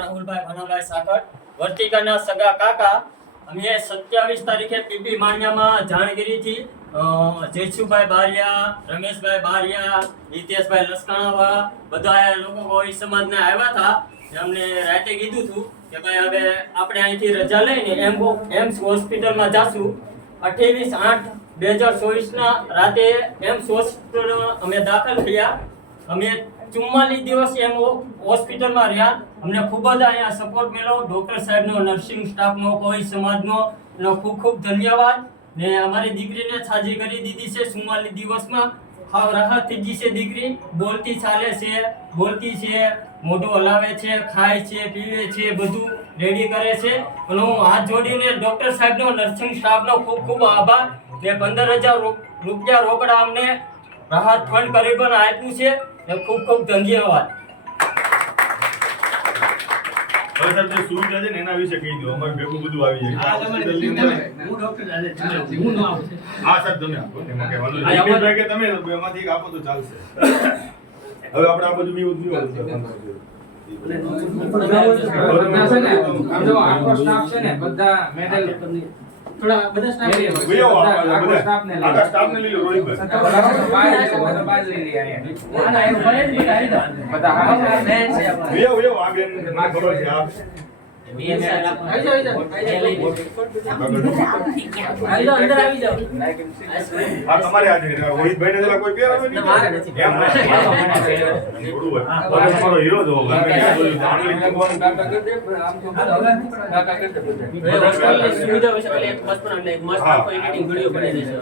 રાહુલભાઈ ભનાભાઈ સાકર વર્તિકાના સગા કાકા અમે 27 તારીખે પીપી માણિયામાં જાણગીરીથી જેશુભાઈ બારિયા, રમેશભાઈ બારિયા, હિતેશભાઈ લસકાણાવાળા બધા લોકો કોઈ સમાજને આવ્યા હતા. અમને રાતે કીધું હતું કે ભાઈ હવે આપણે અહીંથી રજા લઈને એમ્સ હોસ્પિટલમાં જાશું. 28/8/2024 ના રાતે એમ્સ હોસ્પિટલ અમે દાખલ થયા. અમે 44 દિવસ એમ હોસ્પિટલમાં રહ્યા. અમને ખૂબ જ અહીંયા સપોર્ટ મળ્યો. ડોક્ટર સાહેબનો, નર્સિંગ સ્ટાફનો, કોઈ સમાજનો એનો ખૂબ ખૂબ ધન્યવાદ. ને અમારી દીકરીને સાજી કરી દીધી છે 44 દિવસમાં. હાવ રાહત થઈ ગઈ છે દીકરી. બોલતી ચાલે છે, બોલતી છે, મોઢું હલાવે છે, ખાય છે, પીવે છે, બધું રેડી કરે છે. અને હું હાથ જોડીને ડોક્ટર સાહેબનો, નર્સિંગ સ્ટાફનો ખૂબ ખૂબ આભાર. ને 15,000 રૂપિયા રોકડા અમને રાહત ફંડ કરી પણ આપ્યું છે. ખૂબ ખૂબ ધન્યવાદ. સુવિધા છે ને એના વિશે કહી દો. અમારે ભેગું બધું આવી જાય. હું ડોક્ટર હા સાહેબ તમે આપો. એમાં કઈ વાંધો નહીં. કે તમે એમાંથી એક આપો તો ચાલશે. હવે આપણે આ બધું બી બધા મેડલ થોડા બધા સ્ટાફ ને લઈ લો તમારે આજે રોહિતભાઈ ને કોઈ પેર આવે હીરો જો સુવિધા વિશે એક મસ્ત એડિટિંગ વિડિયો બનાવી દેશે.